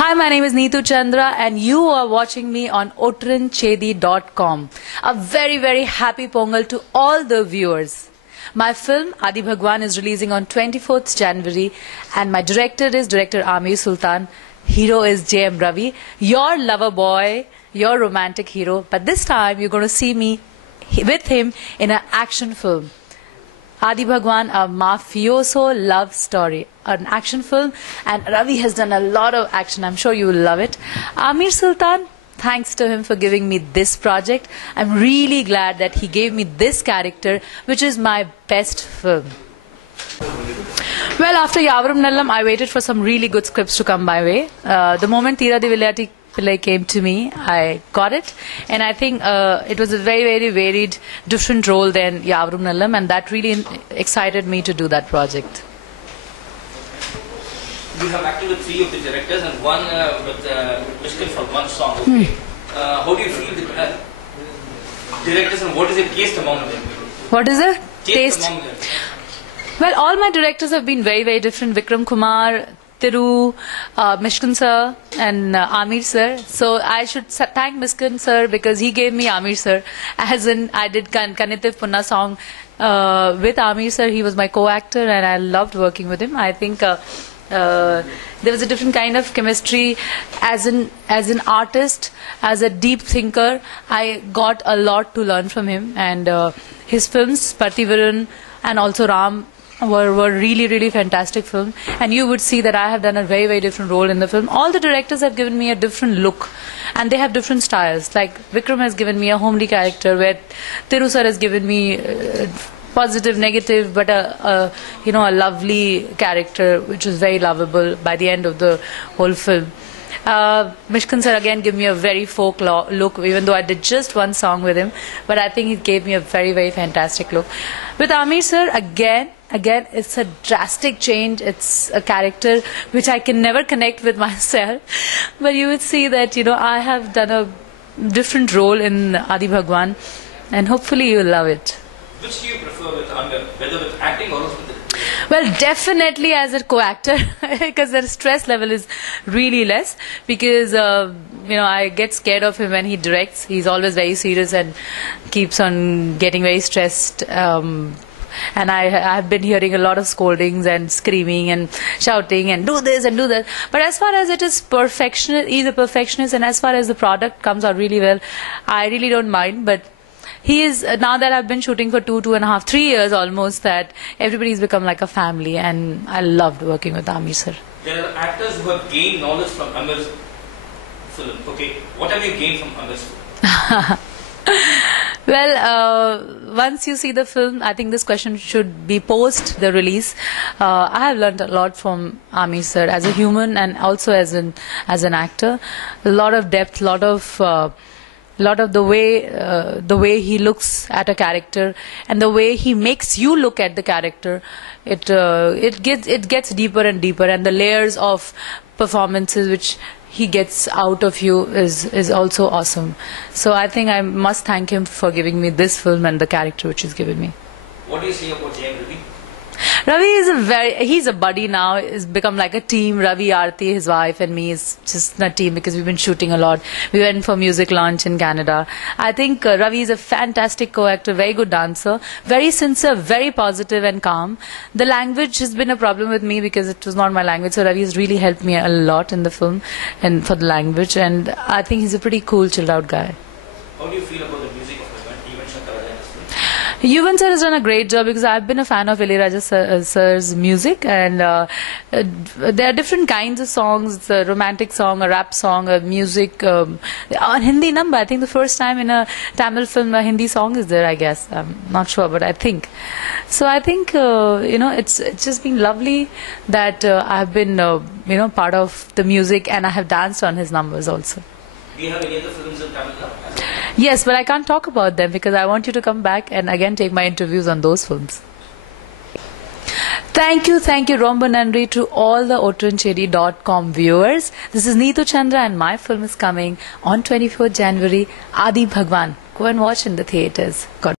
Hi, my name is Neetu Chandra and you are watching me on otranchedi.com. A very, very happy Pongal to all the viewers. My film Adi Bhagwan is releasing on 24th January and my director is Director Aamir Sultan. Hero is J.M. Ravi, your lover boy, your romantic hero. But this time you're going to see me with him in an action film. Adi Bhagwan, a mafioso love story, an action film, and Ravi has done a lot of action. I'm sure you will love it. Aamir Sultan, thanks to him for giving me this project. I'm really glad that he gave me this character, which is my best film. Well, after Yavarum Nallam, I waited for some really good scripts to come my way. The moment Tira Vilayati Pillai came to me, I got it, and I think it was a very, very varied, different role than Yavarum Nallam, and that really excited me to do that project. You have acted with 3 of the directors and one with Mishkin for one song. Okay. How do you feel the directors and what is your taste among them? What is the taste? Among them? Well, all my directors have been very, very different. Vikram Kumar, Thiru, Mishkin sir and Aamir sir. So I should thank Mishkin sir because he gave me Aamir sir. As in I did Kanitiv Punna song with Aamir sir. He was my co-actor and I loved working with him. I think there was a different kind of chemistry as an artist, as a deep thinker. I got a lot to learn from him, and his films, Parthivaran and also Ram, were really, really fantastic film, and you would see that I have done a very, very different role in the film. All the directors have given me a different look and they have different styles. Like Vikram has given me a homely character, where Thiru sir has given me positive, negative, but a lovely character which is very lovable by the end of the whole film. Mishkin sir again gave me a very folk look, even though I did just one song with him, but I think he gave me a very, very fantastic look. With Aamir sir, again it's a drastic change. It's a character which I can never connect with myself, but you would see that I have done a different role in Adi Bhagwan, and hopefully you'll love it. Which do you prefer with Aamir, whether with acting or with the... Well, definitely as a co-actor, because the stress level is really less, because I get scared of him when he directs. He's always very serious and keeps on getting very stressed, and I've been hearing a lot of scoldings and screaming and shouting and do this and do that. But as far as it is perfectionist, he's a perfectionist, and as far as the product comes out really well, I really don't mind. But he is, now that I've been shooting for 2.5, 3 years almost, that everybody's become like a family, and I loved working with Aamir sir. There are actors who have gained knowledge from Aamir's film. Okay, what have you gained from Aamir's film? Well, once you see the film, I think this question should be post the release. I have learned a lot from Aamir sir as a human and also as an actor. A lot of depth, lot of the way he looks at a character and the way he makes you look at the character. It gets deeper and deeper, and the layers of performances which he gets out of you is also awesome. So I think I must thank him for giving me this film and the character which he's given me. What do you say about J.M. Ravi? Ravi is he's a buddy now. It's become like a team. Ravi, Aarti, his wife, and me is just a team because we've been shooting a lot. We went for music launch in Canada. I think Ravi is a fantastic co-actor, very good dancer, very sincere, very positive and calm. The language has been a problem with me because it was not my language. So Ravi has really helped me a lot in the film and for the language. And I think he's a pretty cool, chilled out guy. How do you feel about the music of Yuvan Shankar Raja in this film? Yuvan sir has done a great job because I've been a fan of Ilayaraja sir's music, and there are different kinds of songs, a romantic song, a rap song, a music, a Hindi number. I think the first time in a Tamil film a Hindi song is there, I guess. I'm not sure, but I think. So I think, it's just been lovely that I've been, part of the music, and I have danced on his numbers also. Do you have any other films in Tamil now? Yes, but I can't talk about them because I want you to come back and again take my interviews on those films. Thank you, Romba Nandri to all the otranchedi.com viewers. This is Neetu Chandra and my film is coming on 24th January, Adi Bhagwan. Go and watch in the theatres. God